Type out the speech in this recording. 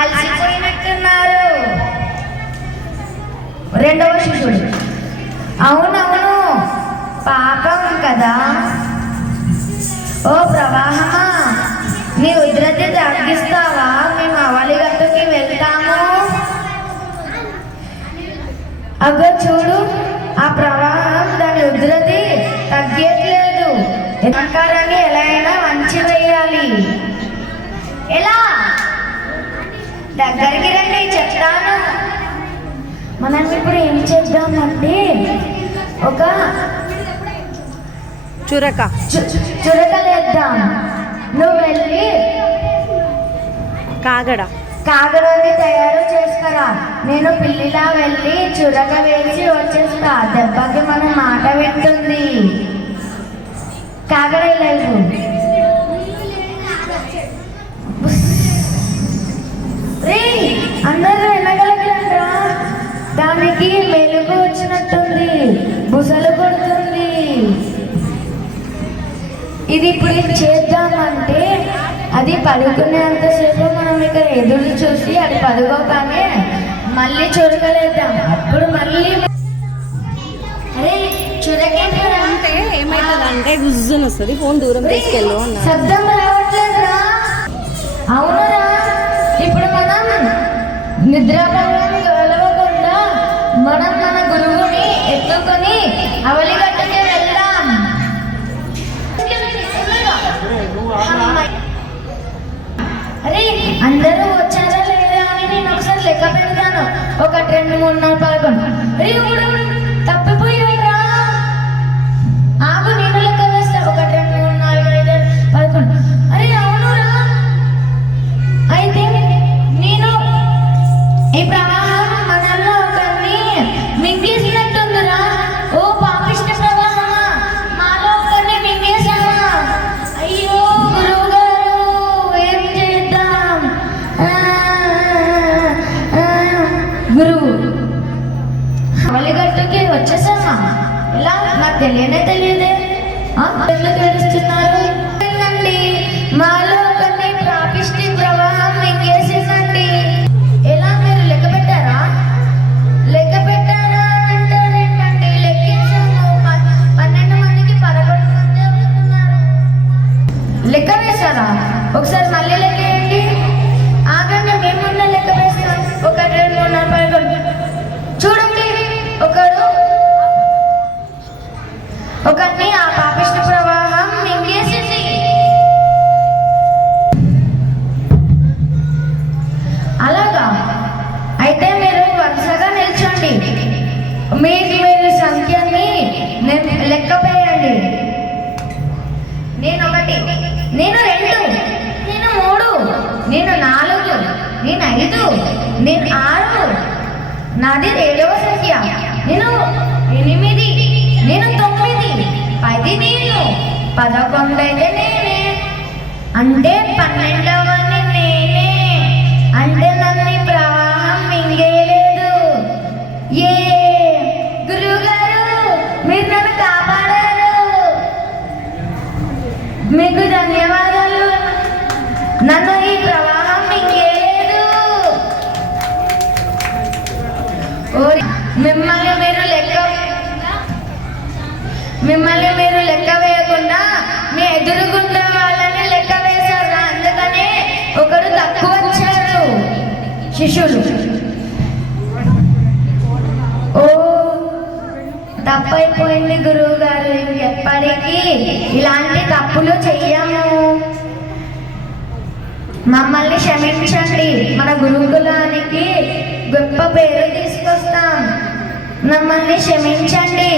అలసిపోయినట్టున్నారు. రెండవ శిష్యుడు, అవునవును పాపం కదా. ఓ ప్రవాహమా, నీ ఉధృతి తగ్గిస్తావా? మేము అవలిగట్టుకి వెళ్తాము. అగో చూడు, ఆ ప్రవాహం దాని ఉధృతి తగ్గట్లేదు. ఆకారాన్ని ఎలా అయినా వంచి వేయాలి. ఎలా? దగ్గరికి రండి, చెప్తాను. మనం ఇప్పుడు ఏం చేద్దామంటే ఒక చురకలేద్దాం. నువ్వు వెళ్ళి కాగడాన్ని తయారు చేసుకురా. నేను పిల్లిలా వెళ్ళి చురక వేసి వచ్చేస్తా. దెబ్బకి మన మాట వింటుంది. కాగడ లేదు. అందరూ వెళ్ళగలరా? దానికి మెలుగు వచ్చినట్టుంది, బుసలు కొడుతుంది. ఇది ఇప్పుడు ఏం చేద్దామంటే అది పడుకునేంతసేపు మనం ఇక్కడ ఎదురు చూసి అది పడుకోగానే మళ్ళీ చురకలేద్దాం. అప్పుడు మళ్ళీ అరే చురకేంటి అంటే ఏమైతుందంటే గుజ్జుని వస్తుంది. ఫోన్ దూరం తీసుకెళ్ళు అన్న. శబ్దం రావట్లేదురా? అవునరా. ఇప్పుడు మనం నిద్రాభంగం కలవకుండా మనం మన గురువుని ఎత్తుకొని అవలిగట్టుకి వెళ్దాం. అరే అందరూ వచ్చారా లేదా అని నేను ఒకసారి లెక్క పెడతాను. 1 2 3 4 11. తప్పిపోయారా? ఆగు, నేను లెక్క వేస్తా. 1 2 3 4 5 6 11. అరే అవునురా. అయితే నేను ఈ ప్రవాహం మనల్లో ఒకరిని మింగేసినట్టుందిరా. ఓ పాపిష్ట ప్రవాహమా, మాలో ఒకరిని మింగేసావా? అయ్యో గురువు గారు, ఏం చేద్దాం? గురువు, అవలిగట్టుకి వచ్చేసామా? ఎలా? నాకు తెలియదే. ఎందుకు ఏడుస్తున్నారు? మాలో ఒకరిని పాపిష్టి ప్రవాహం మింగేసిందండి. ఎలా? మీరు లెక్క పెట్టారా? లెక్క పెట్టారా అంటారేంటండి? లెక్కించాము. 12 మందికి 11 మంది అవుతున్నారు. లెక్క వేశారా? ఒకసారి మళ్ళీ లెక్కేయండి. ఆగండి, మేమున్న లెక్క వేస్తాం. 1 2 3 4 11. చూడండి, ఒకరిని ఆ పాపిష్టి ప్రవాహం మింగేసింది. అలాగా? అయితే మీరు వరుసగా నిల్చోండి. మీరు సంఖ్యని లెక్క వేయండి. నేను 1, నేను 2, నేను 3, నేను 4, నేను 5, నేను 6, నాది 7వ సంఖ్య, నేను 8, నేను 9, 10 నేను, 11 అయితే నేనే. అంటే 12వని నేనే. అంటే నన్ను ఈ ప్రవాహం మింగేయలేదు. ఏ గురువు గారు, మీరు నన్ను కాపాడారు. మీకు ధన్యవాదాలు. నన్ను ఈ ప్రవాహం మింగేయలేదు. మిమ్మల్ని మీరు లెక్క వేయకుండా మీ ఎదురుగుండా వాళ్ళని లెక్క వేశారు. అందుకనే ఒకరు తక్కువ వచ్చారు శిష్యులు. ఓ తప్పైపోయింది గురువు గారు, ఇంకెప్పటికీ ఇలాంటి తప్పులు చెయ్యము. మమ్మల్ని క్షమించండి. మన గురుకులానికి గొప్ప పేరు తీసుకొస్తాం. మమ్మల్ని క్షమించండి.